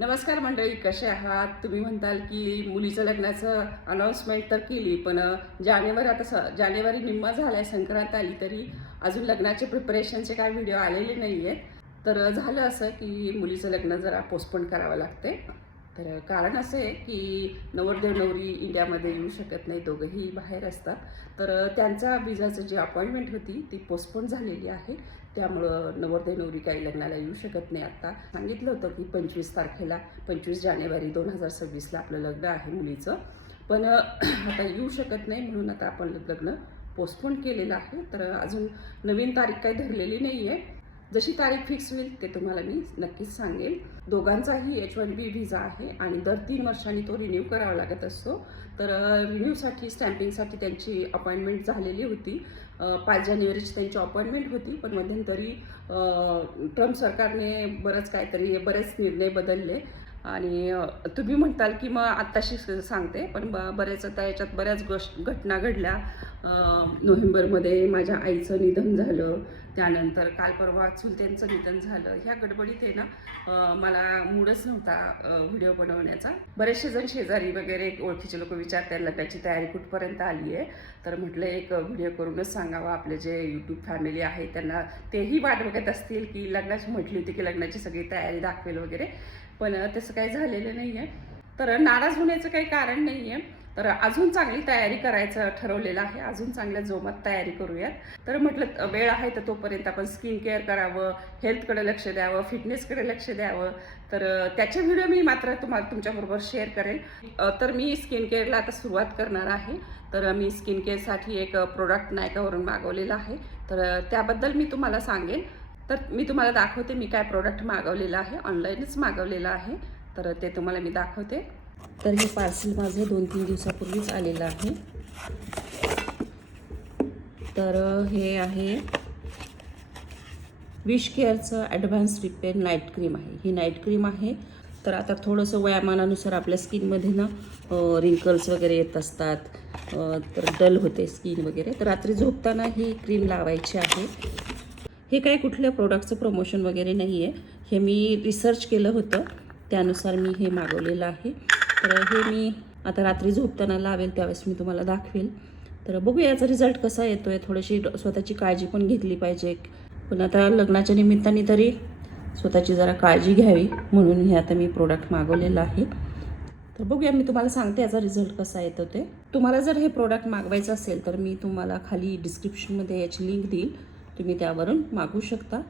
नमस्कार मंडळी, कसे आहात तुम्ही? म्हणताल की मुलीचं लग्नाचं अनाऊन्समेंट तर केली, पण जानेवारी निम्मा झालाय, संक्रांत आली तरी अजून लग्नाचे प्रिपरेशनचे काय व्हिडिओ आलेले नाही आहेत. तर झालं असं की मुलीचं लग्न जरा पोस्टपोन करावं लागते. तर कारण असं आहे की नवरदेव नवरी इंडियामध्ये येऊ शकत नाही, दोघंही बाहेर असतात. तर त्यांच्या विजाचं जी अपॉइंटमेंट होती ती पोस्टपोन झालेली आहे. त्यामुळं नवरदेव नवरी काही लग्नाला येऊ शकत नाही. आता सांगितलं होतं की 25 जानेवारी 2026ला आपलं लग्न आहे मुलीचं, पण आता येऊ शकत नाही, म्हणून आता आपण लग्न पोस्टपोन केलेलं आहे. तर अजून नवीन तारीख काही धरलेली नाही आहे. जशी तारीख फिक्स होईल ते तुम्हाला मी नक्कीच सांगेल. दोघांचाही H1B व्हिसा आहे आणि दर 3 वर्षांनी तो रिन्यू करावा लागत असतो. तर रिन्यूसाठी स्टॅम्पिंगसाठी त्यांची अपॉइंटमेंट झालेली होती. 5 जानेवारीची त्यांची अपॉइंटमेंट होती, पण मध्यंतरी ट्रम्प सरकारने बरेच निर्णय बदलले. आणि तुम्ही म्हणताल की मग आत्ताशी सांगते, पण बरेच आता याच्यात बऱ्याच घटना घडल्या. नोव्हेंबरमध्ये माझ्या आईचं निधन झालं, त्यानंतर काल परवा चुलत्यांचं निधन झालं. ह्या गडबडीत आहे ना, मला मूडच नव्हता व्हिडिओ बनवण्याचा. बरेचसे जण शेजारी वगैरे ओळखीचे लोक विचारतात लग्नाची तयारी कुठपर्यंत आली आहे. तर म्हटलं एक व्हिडिओ करूनच सांगावा. आपले जे यूट्यूब फॅमिली आहे त्यांना तेही वाट बघत असतील की लग्नाची म्हटली होती की लग्नाची सगळी तयारी दाखवेल वगैरे, पण तसं काही झालेलं नाही आहे. तर नाराज होण्याचं काही कारण नाही आहे. तर अजून चांगली तयारी करायचं ठरवलेलं आहे, अजून चांगल्या जोमात तयारी करूयात. तर म्हटलं वेळ आहे तर तोपर्यंत आपण स्किन केअर करावं, हेल्थकडे लक्ष द्यावं, फिटनेसकडे लक्ष द्यावं. तर त्याचे व्हिडिओ मी मात्र तुमच्याबरोबर शेअर करेल. तर मी स्किन केअरला आता सुरुवात करणार आहे. तर मी स्किन केअरसाठी एक प्रोडक्ट नायकावरून मागवलेलं आहे, तर त्याबद्दल मी तुम्हाला सांगेन. तर मी तुम्हाला दाखवते मी काय प्रोडक्ट मागवलेलं आहे, ऑनलाईनच मागवलेलं आहे. तर ते तुम्हाला मी दाखवते. तर हे पार्सल माझं 2-3 दिवसापूर्वीच आलेलं आहे. तर हे आहे विश केअरचं ॲडव्हान्स रिपेअर नाईट क्रीम आहे. ही नाईट क्रीम आहे. तर आता थोडंसं वयामानानुसार आपल्या स्किनमध्ये ना रिंकल्स वगैरे येत असतात, तर डल होते स्किन वगैरे. तर रात्री झोपताना ही क्रीम लावायची आहे. हे काही कुठल्या प्रोडक्टचं प्रमोशन वगैरे नाही आहे, हे मी रिसर्च केलं होतं, त्यानुसार मी हे मागवलेलं आहे. तर हे मी आता रात्री झोपताना लावेल, त्यावेळेस मी तुम्हाला दाखवेल. तर बघूया याचा रिझल्ट कसा येतो आहे. थोडीशी स्वतःची काळजी पण घेतली पाहिजे, पण आता लग्नाच्या निमित्ताने तरी स्वतःची जरा काळजी घ्यावी, म्हणून हे आता मी प्रोडक्ट मागवलेलं आहे. तर बघूया, मी तुम्हाला सांगते याचा रिझल्ट कसा येतो ते. तुम्हाला जर हे प्रोडक्ट मागवायचं असेल तर मी तुम्हाला खाली डिस्क्रिप्शनमध्ये याची लिंक देईल, तुम्ही त्यावरून मागवू शकता.